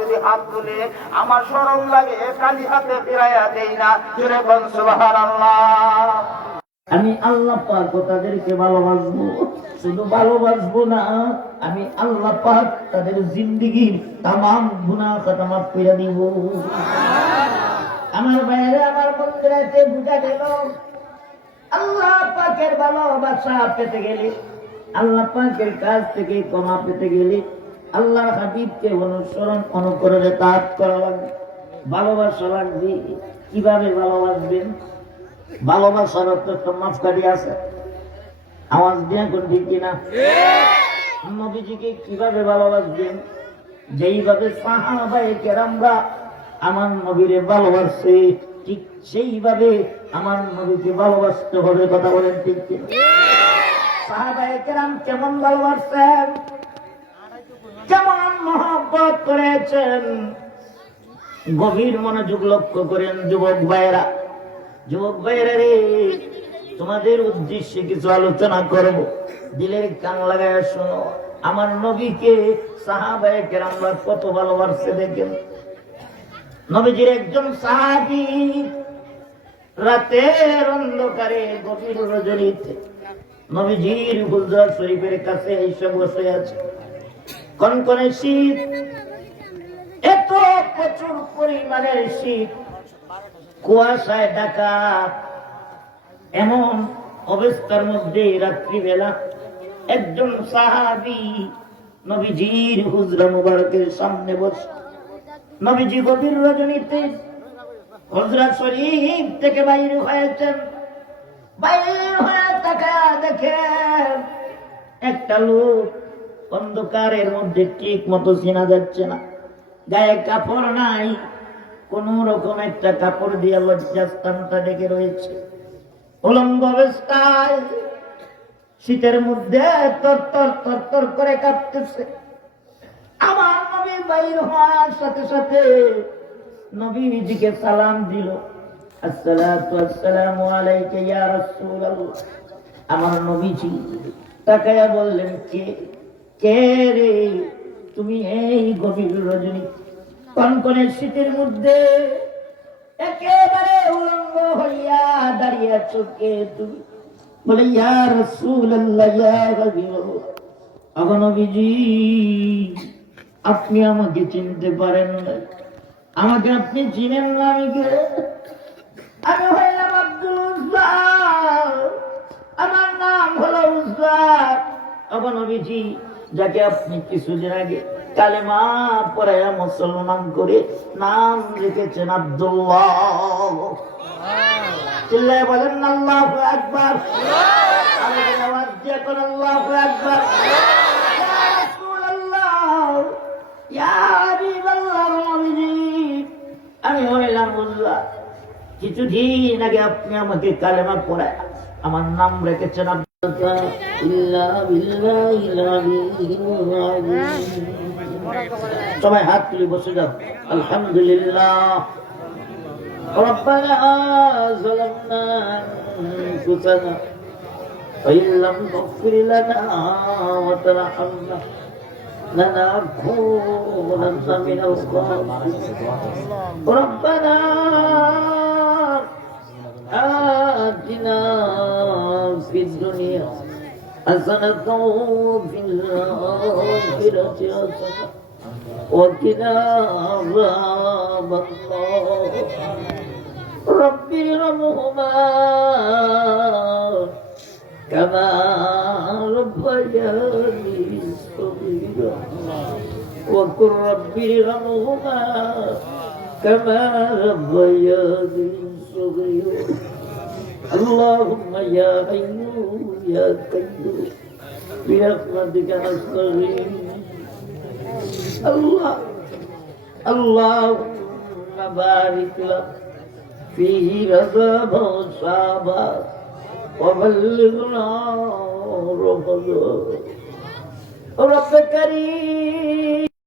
যদি হাত তুলে আমার শরম লাগে খালি হাতে ফিরাইয়া দেই না। জোরে বল সুবহানাল্লাহ। আমি আল্লাহ পাক তাদেরকে ভালোবাসবো, শুধু ভালোবাসবো না, আমি আল্লাহ পাক তাদের জিন্দেগির তামাম গুনাহ খাতা মাফ করে দিব। আমার বাইরে আমার বন্ধুরাতে বুঝা গেল আল্লাহ পাকের ভালোবাসা পেতে গেলে, আল্লাহ পাকের কাছ থেকে ক্ষমা পেতে গেলে আল্লাহর হাবিবকে অনুসরণ অনুকরণে তাআত করা লাগবে, ভালোবাসা লাগবে। কিভাবে ভালোবাসবেন? ভালোবাসার অর্থ তো মাপকাঠি আছে। আওয়াজ দিয়ে কোন ঠিক কিনা? নবীজিকে কিভাবে ভালোবাসবেন? যেইভাবে সাহাবায়ে কেরামরা আমার নবীরে ভালোবাসছে, ঠিক সেইভাবে আমার নবীকে ভালোবাসতে হবে। কথা বলেন ঠিক কিনা? সাহাবায়ে কেরাম কেমন ভালোবাসছেন, কেমন মহব্বত করেছেন, গভীর মনোযোগ লক্ষ্য করেন। যুবক ভাইয়েরা, যুবক ভাইয়েরা রে, তোমাদের উদ্দেশ্যে কিছু আলোচনা করব, দিলের কান লাগায় শোনো। আমার নবীকে সাহাবায়ে কেরামরা কত ভালোবাসছে দেখেন। নবীজির একজন সাহাবী রাতের অন্ধকারে গভীর রজনীতে নবীজির হুজরা শরীফের কাছে এসে বসে আছে। কনকনে শীত, এত প্রচুর পরিমাণের শীত, কুয়াশায় ঢাকা। এমন অবস্থার মধ্যে রাত্রিবেলা একজন সাহাবী নবীজির হুজরা মুবারকের সামনে বসে। নবীজি গভীর রজনীতে হুজরা শরীফ থেকে বাইর হয়েছেন। বাইর হয়ে তাকায়া দেখেন একটা লোক অন্ধকারের মধ্যে ঠিক মতো চেনা যাচ্ছে না, গায়ে কাপড় নাই, কোন রকম একটা কাপড় দিয়ে লজ্জাস্থানটা ঢেকে রয়েছে। উলঙ্গ অবস্থায় শীতের মধ্যে তরতর তরতর করে কাঁপতেছে। আমার নবী বাইর হওয়ার সাথে সাথে নবীজিকে সালাম দিল, আসসালাতু আসসালামু আলাইকা ইয়া রাসূলুল্লাহ। আমার নবীজি তাকায়া বললেন, কে কে রে তুমি এই গভীর রজনী কনকনে শীতের মধ্যে একেবারে উলঙ্গ হইয়া দাঁড়িয়ে আছো, কে তুমি? বলে, ইয়া রাসূলুল্লাহ, ইয়া হাবিবাল্লাহ, আমার নবীজি আপনি আমাকে চিনতে পারেন না, আমাকে আপনি চিনেন না। আমি হইলাম আব্দুল উজ্জা, আমার নাম হলো উজ্জা। আমার নবীজি যাকে আপনি কিছুদিন আগে কালেমা পড়ায়া মুসলমান করে নাম রেখেছেন আব্দুল্লাহ। চিল্লায় বলেন আল্লাহু আকবার। আমাদের আওয়াজ দিয়ে কোন আল্লাহু আকবার। ইয়া রাসূলুল্লাহ, ইয়া হাবিবাল্লাহ, নবীজি আমি হইলাম উজ্জা, কিছুদিন আগে আপনি আমাকে কালেমা পড়ায়া আমার নাম রেখেছেন আব্দুল্লাহ। সবাই হাত তুলে বসে যাও। আলহামদুলিল্লাহ। ربنا ظلمنا أنفسنا وإن لم تغفر لنا وترحمنا لنكونن من الخاسرين. ربنا آتنا في الدنيا حسنة وفي الآخرة حسنة وقنا عذاب النار. رب ارحمهما كما ربياني صغيرا وقل رب ارحمهما كما ربياني صغيرا. اللهم يا حي يا قيوم برحمتك نستغيث. اللهم بارك لنا فيه رجب وشعبان وبلغنا رمضان. رب كريم